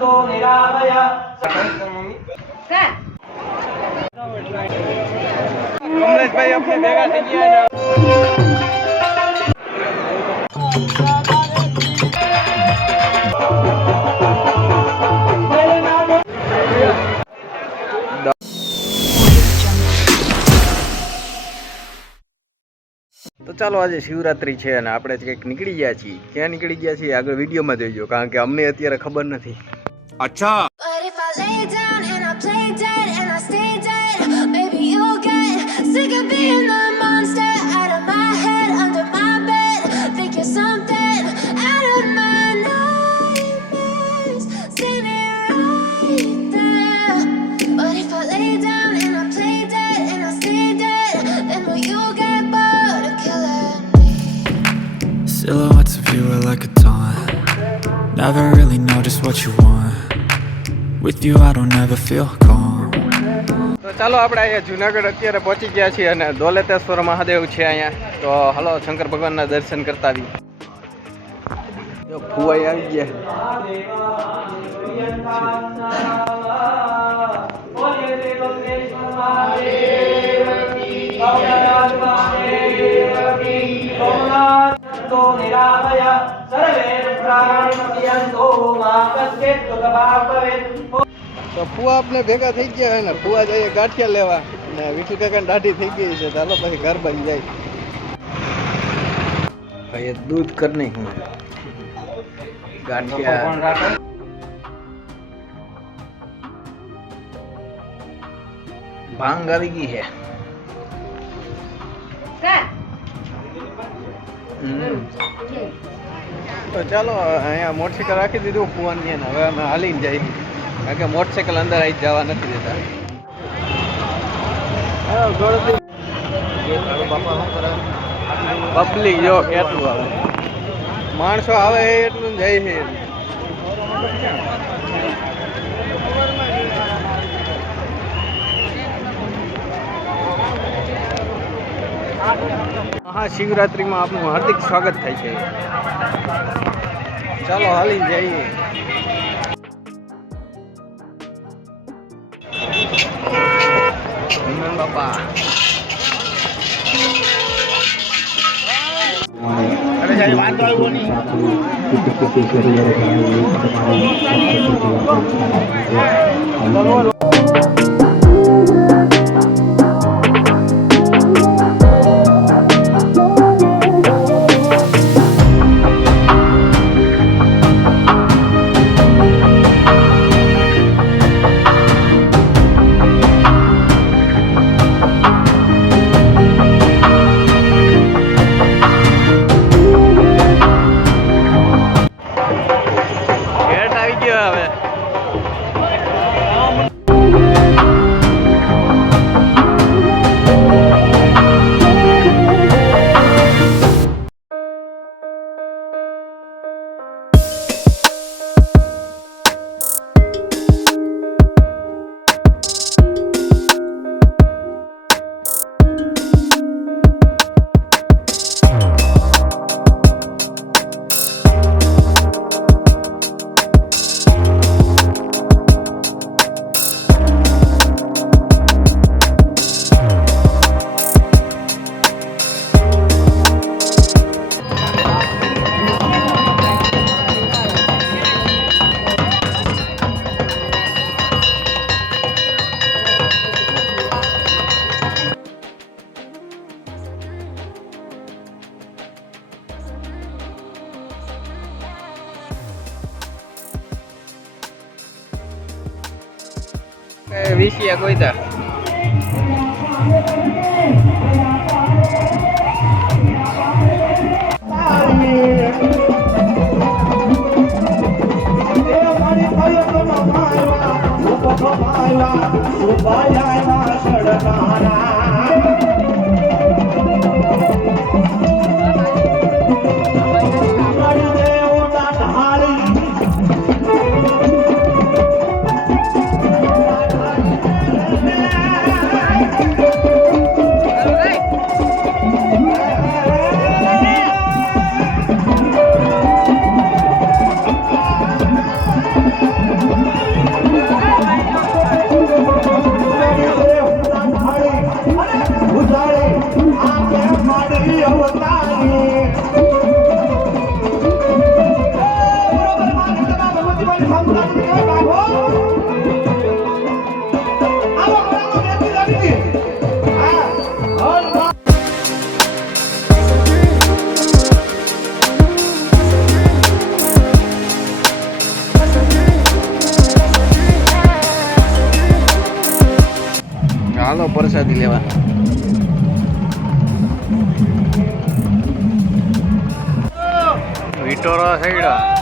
તો નિરામય કમલેશભાઈ આપણે ભેગા થઈ ગયા તો ચાલો આજે શિવરાત્રી છે અને આપણે કંઈક નીકળી ગયા છીએ. ક્યાં નીકળી ગયા છીએ આગળ વિડીયોમાં જોઈજો, કારણ કે અમને અત્યારે ખબર નથી. અચ્છા Silhouettes of you are like a taunt. Never really know just what you want. With you I don't ever feel calm. તો ચાલો આપણે અહીંયા જુનાગઢ અત્યારે પહોંચી ગયા છીએ અને દોલતેશ્વર મહાદેવ છે અહીંયા. તો હલો શંકર ભગવાનના દર્શન કરતા આવી. જો ફુવાઈ આવી ગયા. તો નિરામય સર્વે પ્રાણીમસ્યંતો મા કસ્ચિત દુઃખભાગ તો ફુવા આપણે ભેગા થઈ ગયા ને ફુવા જઈએ ગાંઠિયા લેવા ને વિઠ્ઠલ કાકાની દાઢી થઈ ગઈ છે. ચાલો પછી ઘર બની જાય. ભાઈ દૂધ કર નહીં હું ગાંઠિયા ભાંગ આવી ગઈ છે. તો ચાલો અહીંયા મોટરસાઇકલ રાખી દીધું ફુવાની ને હવે અમે હાલીને જઈએ, કારણ કે મોટરસાઇકલ અંદર આવી જવા નથી દેતા. પબ્લિક જો કેટલું આવે, માણસો આવે એટલું જાય છે. મહાશિવરાત્રિમાં આપનું હાર્દિક સ્વાગત થાય છે. ચાલો હાલી જઈએ. બાપા વિષય કોઈ તા તમારી સાંભળા નથી બાબો આવો આવો બેસી લાવી હા હર હાલો પ્રસાદી લેવા વિટોરા સૈડા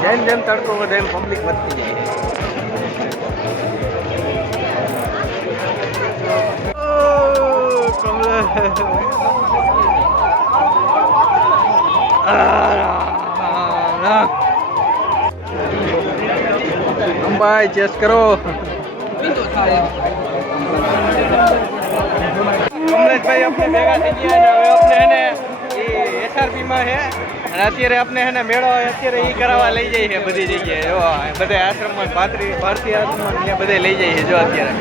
જેમ જેમ તડકો વધે એમ પબ્લિક વધતી જાય અંબાઈ ચેસ કરો કમલેશભાઈ આપણે ભેગા થઈ ગયા ને હવે આપણે એને SRP માં છે અને અત્યારે આપણે એને મેળો અત્યારે ઈ કરાવવા લઈ જાય છે બધી જગ્યાએ જો બધા આશ્રમમાં ભારતીય આશ્રમમાં ત્યાં બધે લઈ જાય છે જો અત્યારે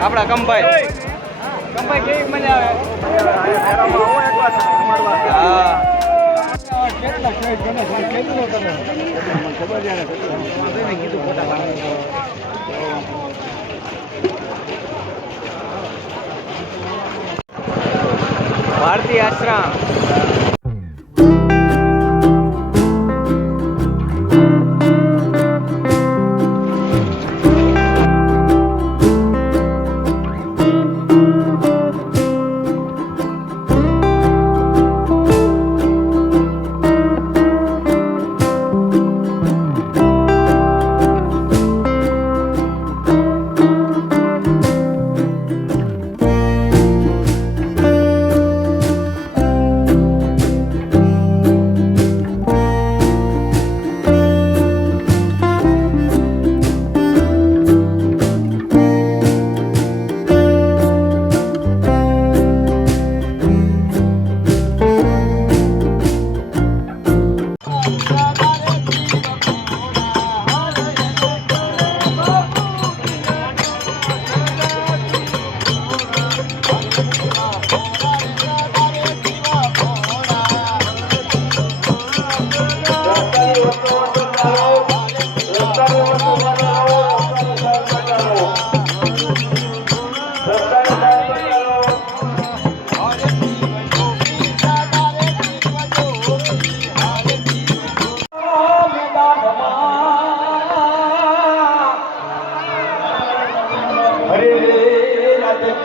આપણા કંભાઈ કેવી મજા આવે હા ભારતીય આશ્રમ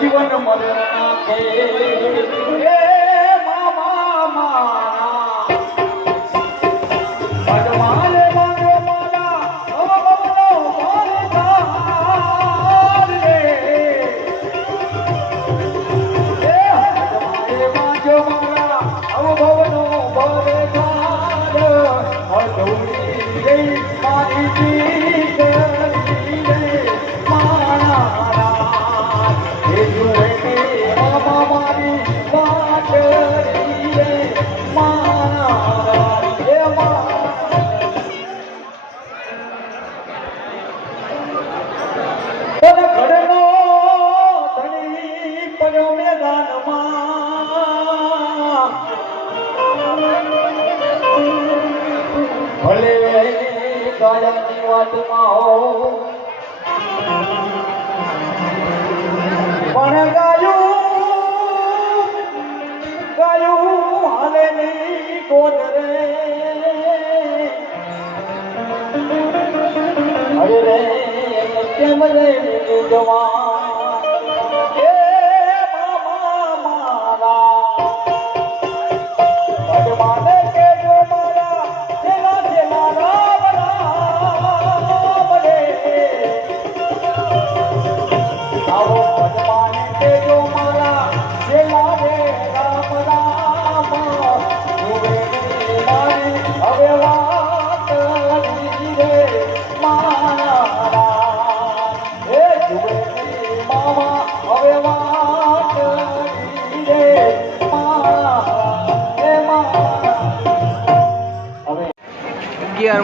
જીવન મરણ કે મામા મારા ભગવાને માંગે મારા ભગવાનો મારે ધાર રે ભગવાને માંગે મારા ભગવાનો મારે ધાર હદુરી રે મારી જીત રે મારા ભલે ગાયાની વાતમાં હો પણ ગાયું હાલે નહીં ગોદરે અરે રે કેમ રે જવાન એ મામા મારા ભગવાને કે જો મારા જેના જેના રામ રામ રે આવો ભગવાને કે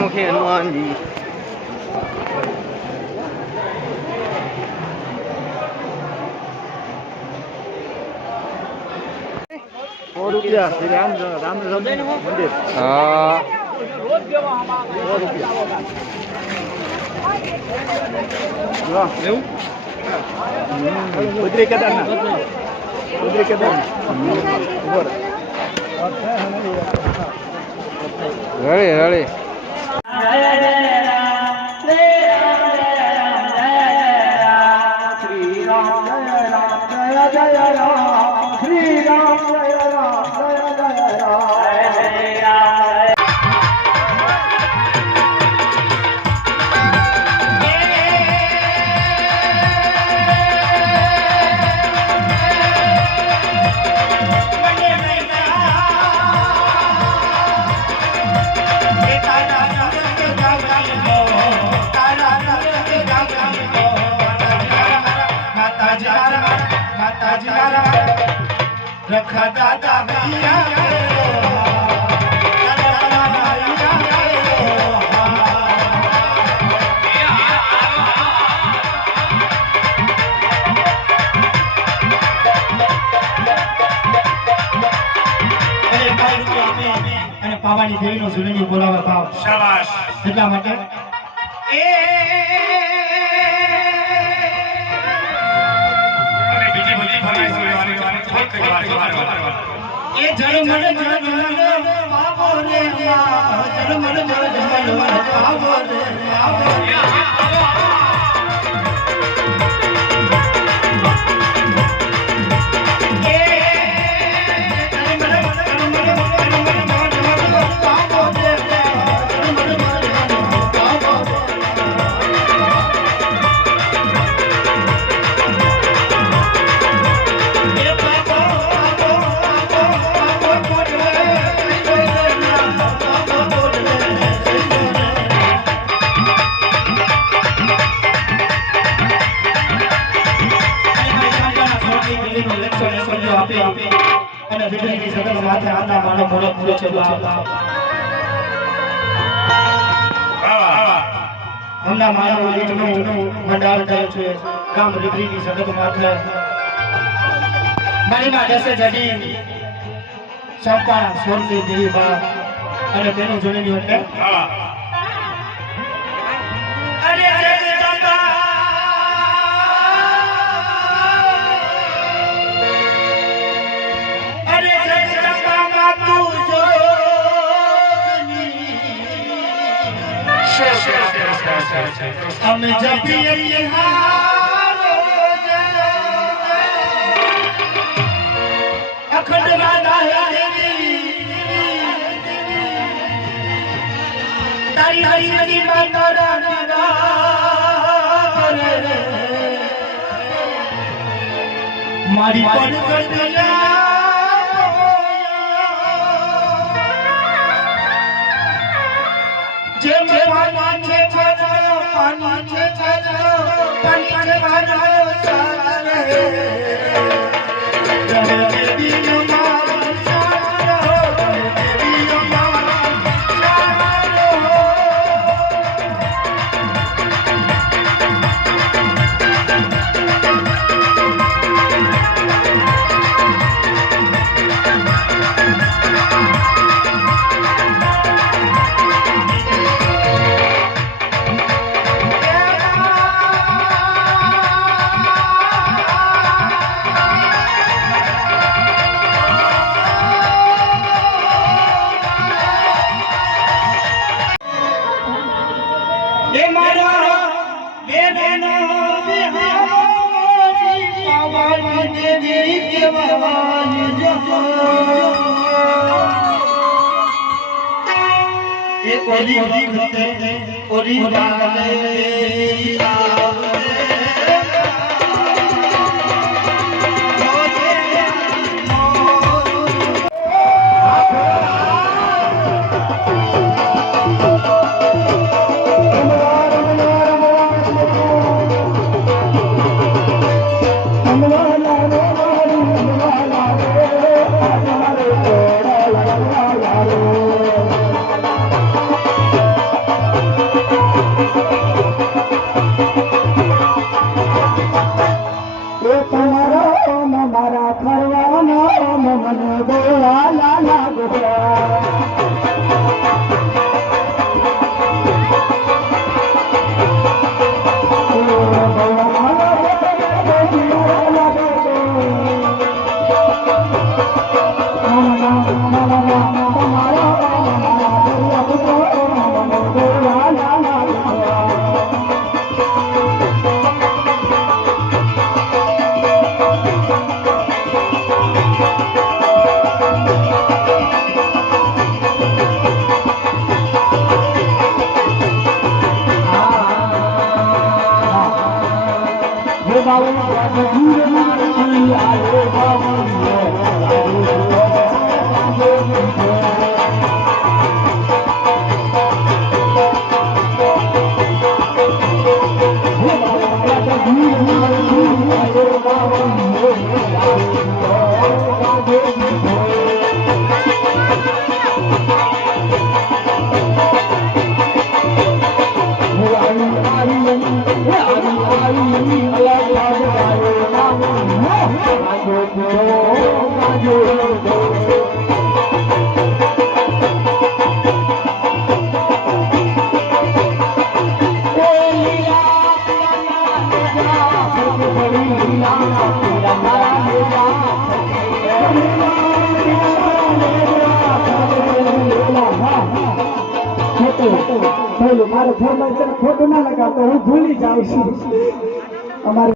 मुखी हनुमान जी। ₹100 શ્રી રામ મંદિર। हाँ બદ્રી કેદારનાથ रेडी रेडी रखा दादा भैया પાવાની દેવીનો સુરેલી બોલાવા ભાવ શાબાશ એટલા માટે બીજી બધી ફરમાઈશ ये जलमल जलमल बाबो रे जलमल जलमल बाबो रे હમણાં મારા મંડાળ થયો છે ગામ રીગરીની સગત માથે મારી માં જશે જડી સંપા સ્વર્ગની દેવી બા અને તેનું જોડેલું એટલે અરે અરે हम जब भी अखंड राधा तारी हरी हरी माता राधा मारी મારા ખરવાના મન બોલા લાગો મારે ફોન ખોટું ના લગાવતો હું ભૂલી જાઉં છું અમારે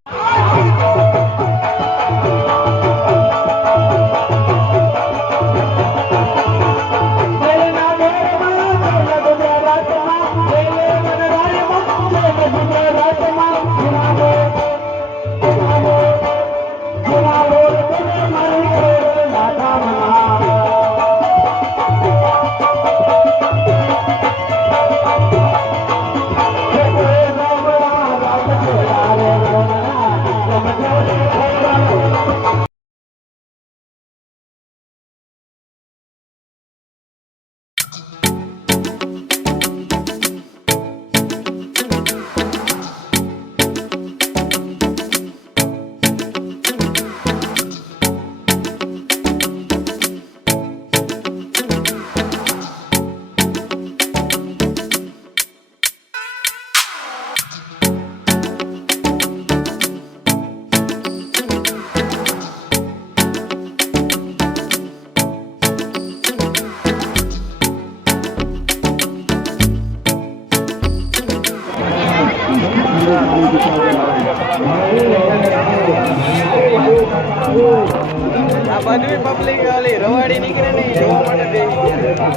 આ બધી પબ્લિક વાલી રવાડી નીકળે ને જોવા માટે બેસી ગયા.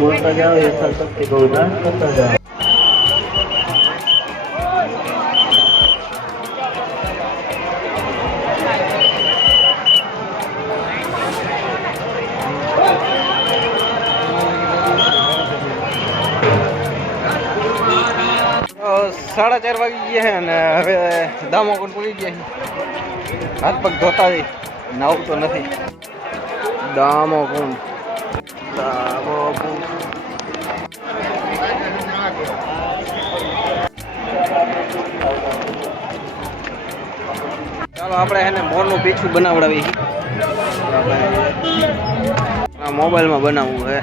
બોલતા જાઓ યથાશક્તિ ગૌદાન કરતા જાઓ. તો 4:30 વાગી ગયા છે અને હવે દામોકુંડ પૂરી ગયા છે. હાથ પગ ધોતા જઈ નાવું તો નથી. દામોકુંડ ચાલો આપણે એને મોરનું પીછું બનાવડાવી. મોબાઈલમાં બનાવવું છે.